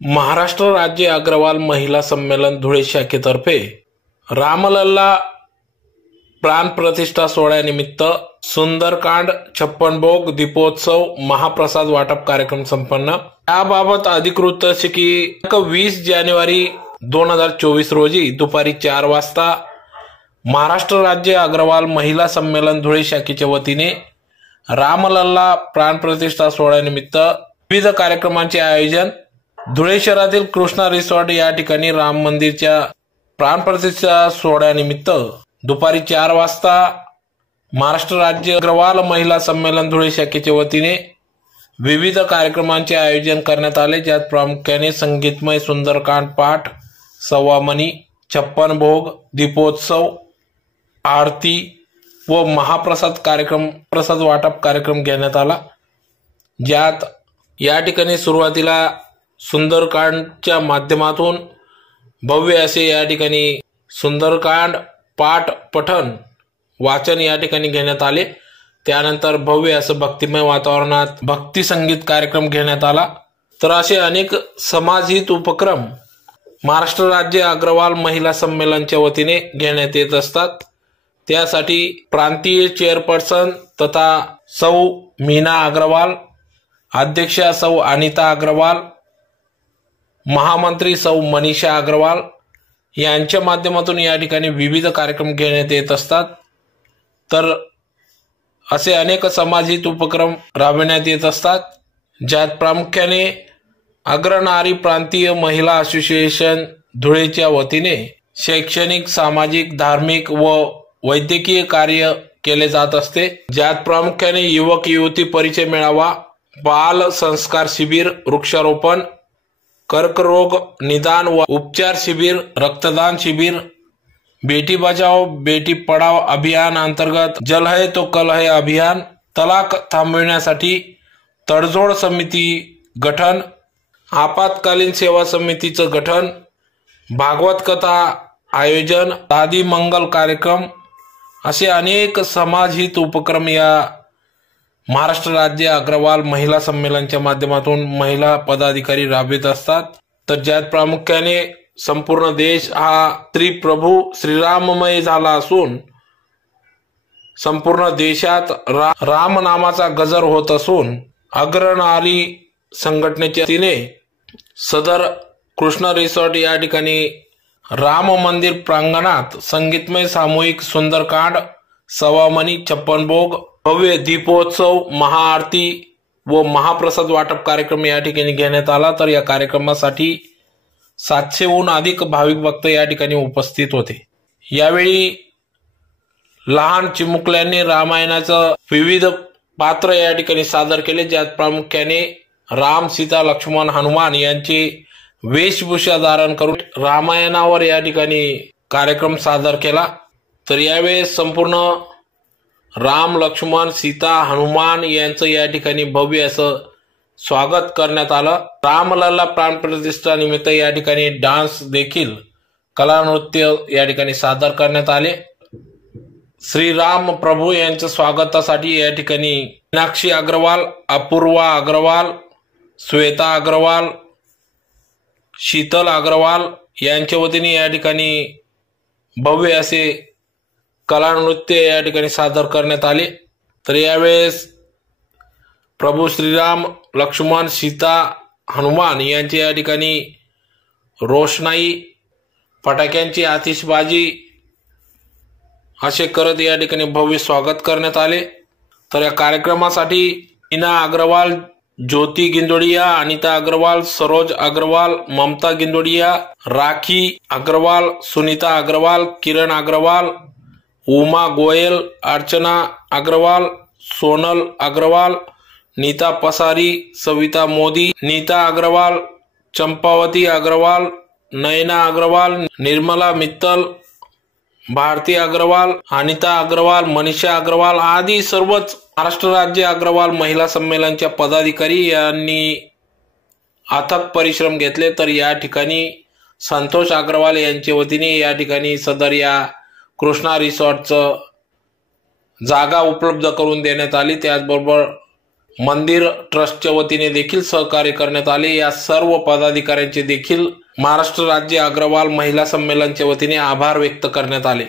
महाराष्ट्र राज्य अग्रवाल महिला संमेलन धुळे शाखेतर्फे रामलल्ला प्राण प्रतिष्ठा सोहळ्यानिमित्त सुंदरकांड 56 भोग दीपोत्सव महाप्रसाद वाटप कार्यक्रम संपन्न। याबाबत अधिकृत असे की 20 जानेवारी 2024 रोजी दुपारी 4 वाजता महाराष्ट्र राज्य अग्रवाल महिला संमेलन धुळे शाखेच्या वतीने रामलल्ला प्राण प्रतिष्ठा सोहळ्यानिमित्त विविध कार्यक्रमांचे आयोजन धुळे शहरातील कृष्णा रिसॉर्ट या ठिकाणी राम मंदिरच्या प्राण प्रतिष्ठा सोहळ्यानिमित्त दुपारी 4 वाजता महाराष्ट्र राज्य अग्रवाल महिला संमेलन धुळे शाखेच्या वतीने विविध कार्यक्रमांचे आयोजन करण्यात आले, ज्यात प्रामुख्याने संगीतमय सुंदरकांड पाठ, सवामणी, 56 भोग, दीपोत्सव, आरती व महाप्रसाद प्रसाद वाटप कार्यक्रम घेण्यात आला। ज्यात या ठिकाणी सुरुवातीला सुंदरकांडच्या माध्यमातून भव्य असे या ठिकाणी सुंदरकांड पाठ पठण वाचन या ठिकाणी घेण्यात आले। त्यानंतर भव्य असं भक्तिमय वातावरणात भक्ती संगीत कार्यक्रम घेण्यात आला। तर असे अनेक समाजहित उपक्रम महाराष्ट्र राज्य अग्रवाल महिला संमेलनाच्या वतीने घेण्यात येत असतात। त्यासाठी प्रांतीय चेअरपर्सन तथा सौ मीना अग्रवाल, अध्यक्षा सौ अनिता अग्रवाल, महामंत्री सौ मनीषा अग्रवाल यांच्या माध्यमातून या ठिकाणी विविध कार्यक्रम घेण्यात येत असतात। तर असे अनेक समाजहित उपक्रम राबविण्यात येत असतात, ज्यात प्रामुख्याने अग्रनारी प्रांतीय महिला असोसिएशन धुळेच्या वतीने शैक्षणिक, सामाजिक, धार्मिक व वैद्यकीय कार्य केले जात असते, ज्यात प्रामुख्याने युवक युवती परिचय मेळावा, बाल संस्कार शिबिर, वृक्षारोपण, कर्करोग निदान व उपचार शिबिर, रक्तदान शिबिर, बेटी बचाओ बेटी पढाओ अभियान अंतर्गत जल है तो कल है अभियान, तलाक थांबविण्यासाठी तडजोड समिती गठन, आपत्कालीन सेवा समितीचं गठन, भागवत कथा आयोजन, दादी मंगल कार्यक्रम असे अनेक समाजहित उपक्रम या महाराष्ट्र राज्य अग्रवाल महिला संमेलनाच्या माध्यमातून महिला पदाधिकारी राबवित असतात। तर ज्यात प्रामुख्याने संपूर्ण देश हा त्रिप्रभू श्रीराममय झाला असून संपूर्ण देशात राम नामाचा गजर होत असून अग्रनारी संघटनेच्या वतीने सदर कृष्णा रिसॉर्ट या ठिकाणी राम मंदिर प्रांगणात संगीतमय सामूहिक सुंदरकांड, सवामणी, 56 भोग, भव्य दीपोत्सव, महाआरती व महाप्रसाद वाटप कार्यक्रम या ठिकाणी घेण्यात आला। तर या कार्यक्रमासाठी 700हून अधिक भाविक भक्त या ठिकाणी उपस्थित होते। यावेळी लहान चिमुकल्यांनी रामायणाचं विविध पात्र या ठिकाणी सादर केले, ज्यात प्रामुख्याने राम, सीता, लक्ष्मण, हनुमान यांची वेशभूषा धारण करून रामायणावर या ठिकाणी कार्यक्रम सादर केला। तर यावेळेस संपूर्ण राम, लक्ष्मण, सीता, हनुमान यांचं या ठिकाणी भव्य असं स्वागत करण्यात आलं। रामलल्ला प्राण प्रतिष्ठा निमित्त या ठिकाणी डान्स देखील, कला नृत्य या ठिकाणी सादर करण्यात आले। श्रीराम प्रभू यांच्या स्वागतासाठी या ठिकाणी मीनाक्षी अग्रवाल, अपूर्वा अग्रवाल, श्वेता अग्रवाल, शीतल अग्रवाल यांच्या वतीने या ठिकाणी भव्य असे कला नृत्य या ठिकाणी सादर करण्यात आले। तर यावेळेस प्रभू श्रीराम, लक्ष्मण, सीता, हनुमान यांचे या ठिकाणी रोषणाई, फटाक्यांची आतिषबाजी असे करत या ठिकाणी भव्य स्वागत करण्यात आले। तर या कार्यक्रमासाठी मीना अग्रवाल, ज्योती गिंदोडिया, अनिता अग्रवाल, सरोज अग्रवाल, ममता गिंदोडिया, राखी अग्रवाल, सुनीता अग्रवाल, किरण अग्रवाल, उमा गोयल, अर्चना अग्रवाल, सोनल अग्रवाल, नीता पसारी, सविता मोदी, नीता अग्रवाल, चंपावती अग्रवाल, नयना अग्रवाल, निर्मला मित्तल, भारती अग्रवाल, अनिता अग्रवाल, मनीषा अग्रवाल आदी सर्वच महाराष्ट्र राज्य अग्रवाल महिला संमेलनाच्या पदाधिकारी यांनी अथक परिश्रम घेतले। तर या ठिकाणी संतोष अग्रवाल यांच्या वतीने या ठिकाणी सदर या कृष्णा रिसॉर्टचं जागा उपलब्ध करून देण्यात आली। त्याचबरोबर मंदिर ट्रस्टच्या वतीने देखील सहकार्य करण्यात आले। या सर्व पदाधिकाऱ्यांचे देखील महाराष्ट्र राज्य अग्रवाल महिला संमेलनच्या वतीने आभार व्यक्त करण्यात आले।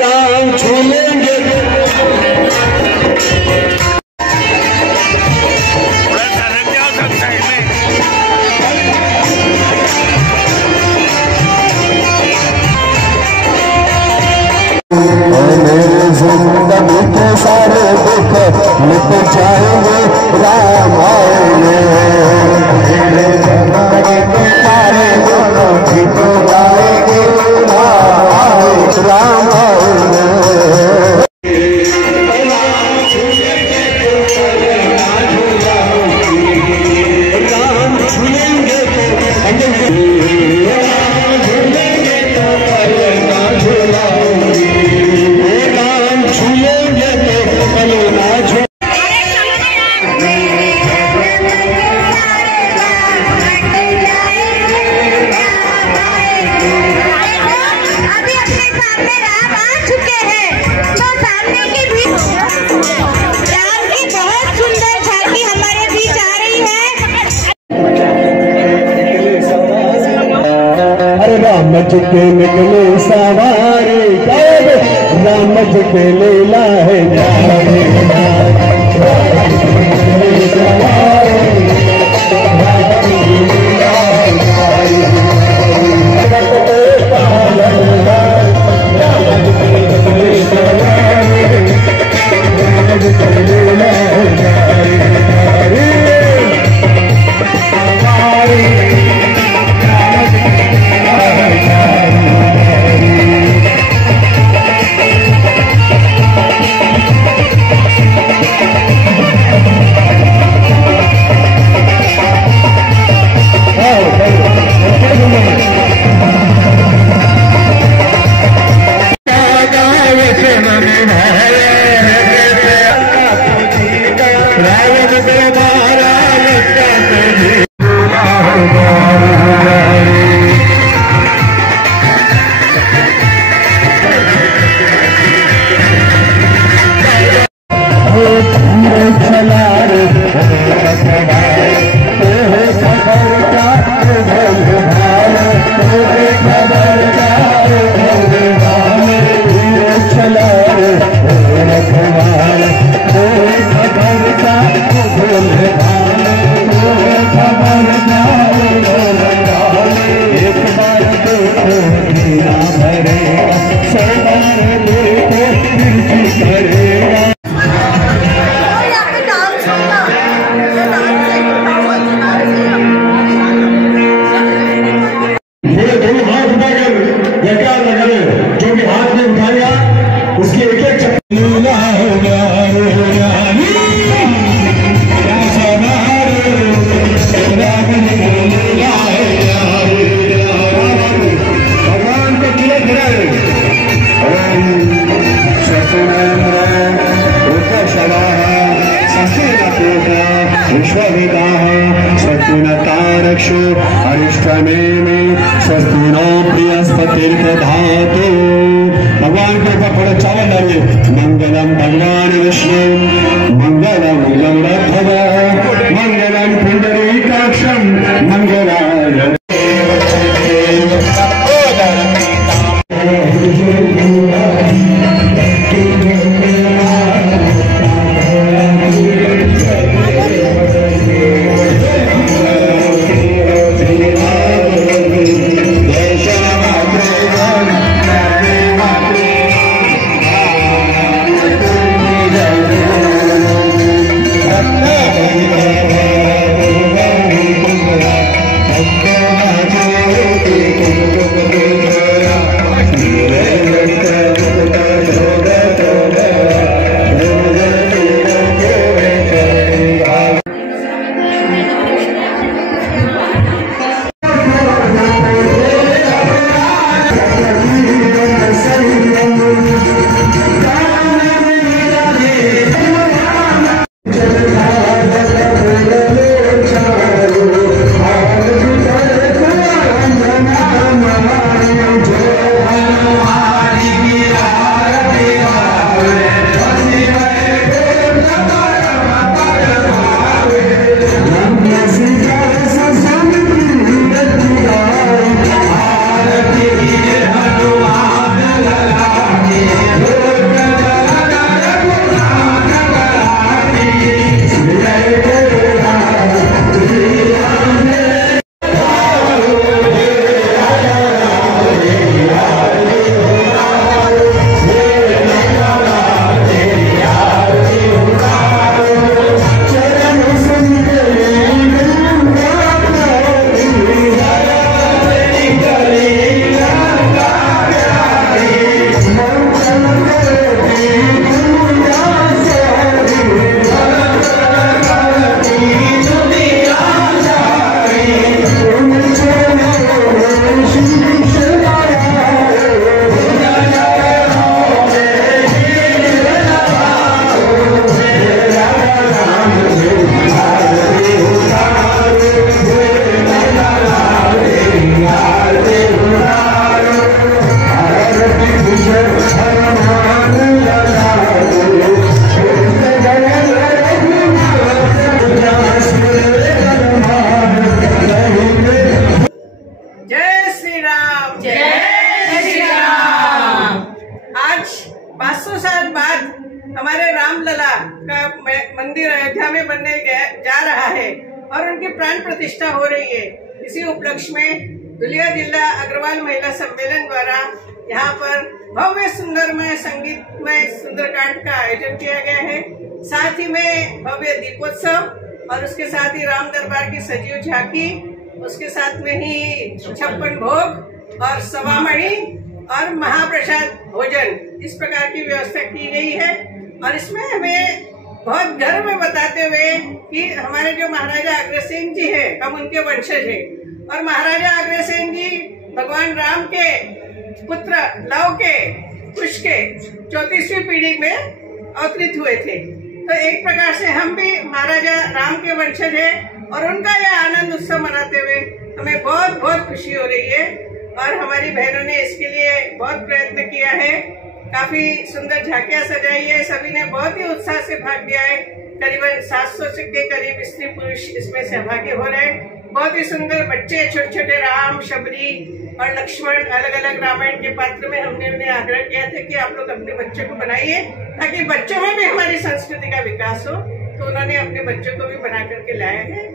राम झूलेंगे जिंदगी के सारे दुख मिट जाएंगे राम आएंगे सारे दुख मिट जाएंगे राम आएंगे राम झूलेंगे राम जी के निकले सवारे राम जी के लीला है स्वस्तिनतारक्षो अरिष्टनेमि स्वस्तिनो बृहस्पतिर्दधातु। भगवान के ऊपर थोड़ा चावल डालिए। मंगलम भगवान विष्णु मंगलम गौरव मंगलम पुंडरीकाक्षम मंगलाय हमारे रामलला का मंदिर अयोध्या में बनने जा रहा है और उनकी प्राण प्रतिष्ठा हो रही है। इसी उपलक्ष्य में धुलिया जिला अग्रवाल महिला सम्मेलन द्वारा यहाँ पर भव्य सुंदरमय संगीतमय सुंदरकांड का आयोजन किया गया है। साथ ही में भव्य दीपोत्सव और उसके साथ ही राम दरबार की सजीव झांकी, उसके साथ में ही 56 भोग और सवामणि और महाप्रसाद भोजन, इस प्रकार की व्यवस्था की गई है। और इसमें हमें बहुत गर्व में बताते हुए कि हमारे जो महाराजा अग्रसेन जी है, हम उनके वंशज हैं और महाराजा अग्रसेन जी भगवान राम के पुत्र लव के कुश के 34वीं पीढ़ी में अवतरित हुए थे। तो एक प्रकार से हम भी महाराजा राम के वंशज हैं और उनका यह आनंद उत्सव मनाते हुए हमें बहुत बहुत खुशी हो रही है। और हमारी बहनों ने इसके लिए बहुत प्रयत्न किया है, काफी सुंदर झांकियां सजाई है, सभी ने बहुत ही उत्साह से भाग लिया है। करीबन 700 के करीब स्त्री पुरुष इसमें सहभागी हो रहे हैं। बहुत ही सुंदर बच्चे, छोटे छोटे राम, शबरी और लक्ष्मण, अलग अलग रामायण के पात्र में हमने उन्हें आग्रह किया था कि आप लोग अपने बच्चों को बनाइए ताकि बच्चों में भी हमारी संस्कृति का विकास हो। तो उन्होंने अपने बच्चों को भी बना करके लाया है।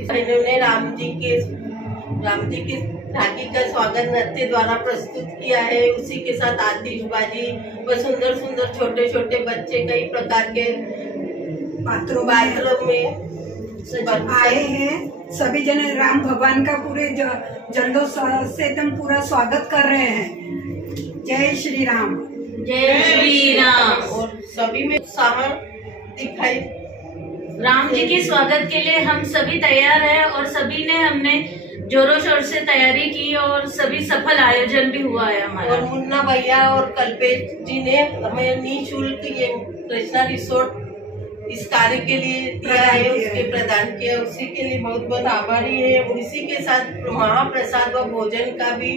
इन्होंने राम जी की झांकी का स्वागत नृत्य द्वारा प्रस्तुत किया है। उसी के साथ आतिशबाजी व सुंदर सुंदर छोटे छोटे बच्चे कई प्रकार के पात्रों में आए हैं। सभी जने राम भगवान का पूरे जल्लोष से एकदम पूरा स्वागत कर रहे हैं। जय श्री राम, जय श्री राम। और सभी में उत्साह दिखाई। राम जी के स्वागत के लिए हम सभी तैयार हैं और सभी ने हमने जोरों शोर से तैयारी की और सभी सफल आयोजन भी हुआ है हमारा। और मुन्ना भैया और कल्पेश जी ने हमें निःशुल्क ये कृष्णा रिसोर्ट इस कार्य के लिए दिया है, उसके प्रदान किया, उसी के लिए बहुत बहुत आभारी है। और इसी के साथ महाप्रसाद व भोजन का भी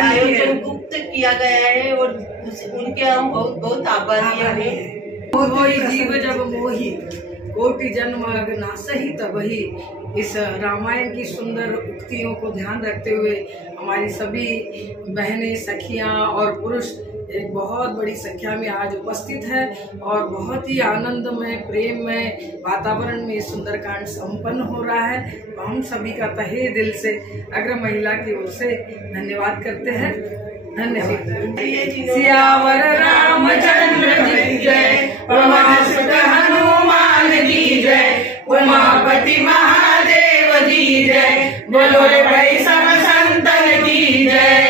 आयोजन गुप्त किया गया है और उनके हम बहुत बहुत आभारी हैं। मोहि जीव जब मोहि कोटि जन्म नासहि तबहि। इस रामायण की सुंदर उक्तियों को ध्यान रखते हुए हमारी सभी बहनें, सखियां और पुरुष एक बहुत बड़ी संख्या में आज उपस्थित है और बहुत ही आनंदमय प्रेममय वातावरण में सुंदरकांड संपन्न हो रहा है। तो हम सभी का तहे दिल से अग्र महिला की ओर से धन्यवाद करते हैं। धन्यवाद। सियावर रामचंद्र की जय, पवन सुत हनुमान की जय, उमापति महादेव की जय, बोलो रे भाई सब संतन की जय।